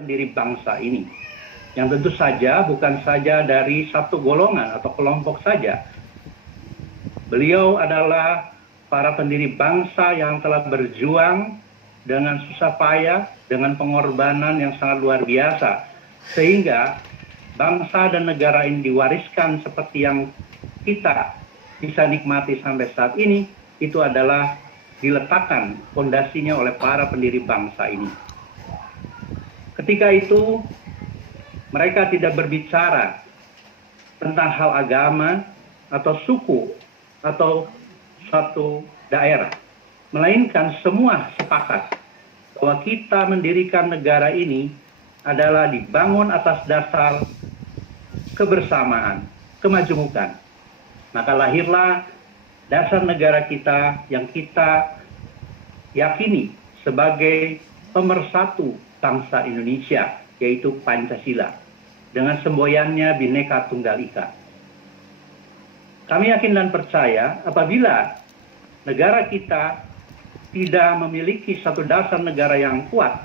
pendiri bangsa ini. Yang tentu saja bukan saja dari satu golongan atau kelompok saja. Beliau adalah para pendiri bangsa yang telah berjuang dengan susah payah, dengan pengorbanan yang sangat luar biasa. Sehingga bangsa dan negara ini diwariskan seperti yang kita bisa nikmati sampai saat ini, itu adalah diletakkan fondasinya oleh para pendiri bangsa ini. Ketika itu, mereka tidak berbicara tentang hal agama atau suku atau suatu daerah, melainkan semua sepakat bahwa kita mendirikan negara ini adalah dibangun atas dasar kebersamaan, kemajemukan. Maka lahirlah dasar negara kita yang kita yakini sebagai pemersatu bangsa Indonesia, yaitu Pancasila, dengan semboyannya Bhinneka Tunggal Ika. Kami yakin dan percaya apabila negara kita tidak memiliki satu dasar negara yang kuat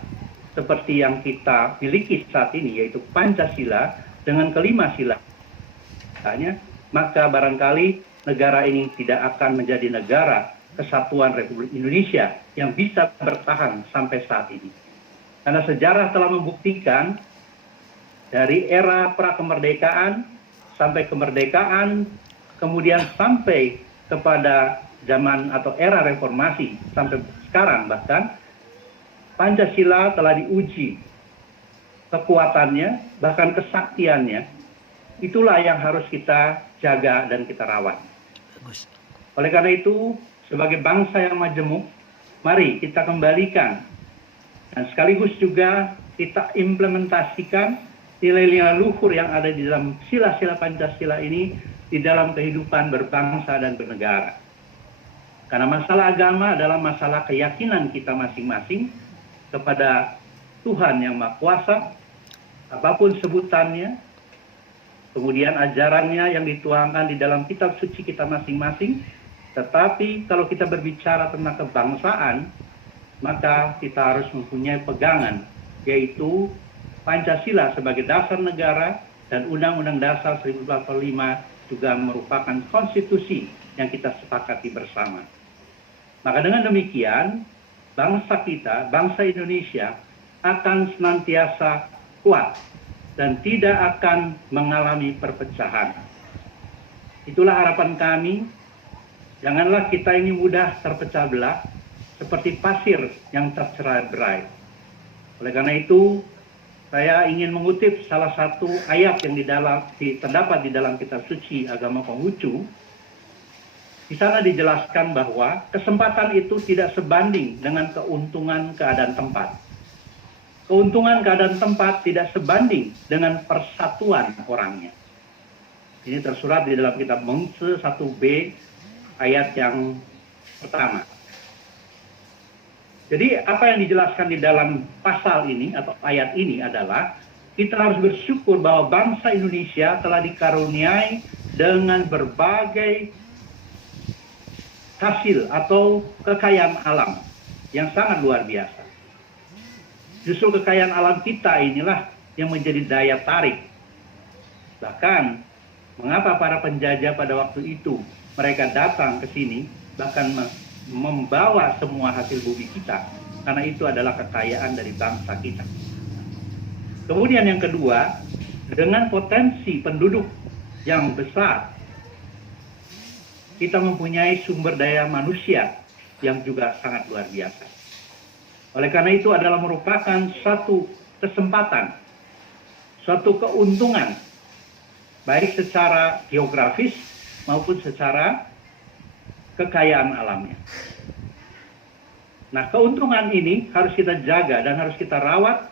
seperti yang kita miliki saat ini, yaitu Pancasila dengan kelima silanya, maka barangkali negara ini tidak akan menjadi negara kesatuan Republik Indonesia yang bisa bertahan sampai saat ini. Karena sejarah telah membuktikan dari era prakemerdekaan sampai kemerdekaan, kemudian sampai kepada zaman atau era reformasi sampai sekarang bahkan, Pancasila telah diuji kekuatannya, bahkan kesaktiannya. Itulah yang harus kita jaga dan kita rawat. Oleh karena itu, sebagai bangsa yang majemuk, mari kita kembalikan dan sekaligus juga kita implementasikan nilai-nilai luhur yang ada di dalam sila-sila Pancasila ini di dalam kehidupan berbangsa dan bernegara. Karena masalah agama adalah masalah keyakinan kita masing-masing kepada Tuhan yang Maha Kuasa, apapun sebutannya, kemudian ajarannya yang dituangkan di dalam kitab suci kita masing-masing. Tetapi kalau kita berbicara tentang kebangsaan, maka kita harus mempunyai pegangan, yaitu Pancasila sebagai dasar negara dan Undang-Undang Dasar 1945 juga merupakan konstitusi yang kita sepakati bersama. Maka dengan demikian, bangsa kita, bangsa Indonesia akan senantiasa kuat dan tidak akan mengalami perpecahan. Itulah harapan kami. Janganlah kita ini mudah terpecah belah seperti pasir yang tercerai-berai. Oleh karena itu, saya ingin mengutip salah satu ayat yang terdapat di dalam kitab suci agama Konghucu. Di sana dijelaskan bahwa kesempatan itu tidak sebanding dengan keuntungan keadaan tempat. Keuntungan keadaan tempat tidak sebanding dengan persatuan orangnya. Ini tersurat di dalam kitab Mengse 1b ayat yang pertama. Jadi apa yang dijelaskan di dalam pasal ini atau ayat ini adalah kita harus bersyukur bahwa bangsa Indonesia telah dikaruniai dengan berbagai hasil atau kekayaan alam yang sangat luar biasa. Justru kekayaan alam kita inilah yang menjadi daya tarik. Bahkan mengapa para penjajah pada waktu itu mereka datang ke sini, bahkan membawa semua hasil bumi kita, karena itu adalah kekayaan dari bangsa kita. Kemudian yang kedua, dengan potensi penduduk yang besar, kita mempunyai sumber daya manusia yang juga sangat luar biasa. Oleh karena itu adalah merupakan satu kesempatan, suatu keuntungan, baik secara geografis maupun secara kekayaan alamnya. Nah, keuntungan ini harus kita jaga dan harus kita rawat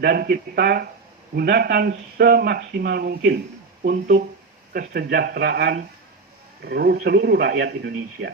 dan kita gunakan semaksimal mungkin untuk kesejahteraan seluruh rakyat Indonesia.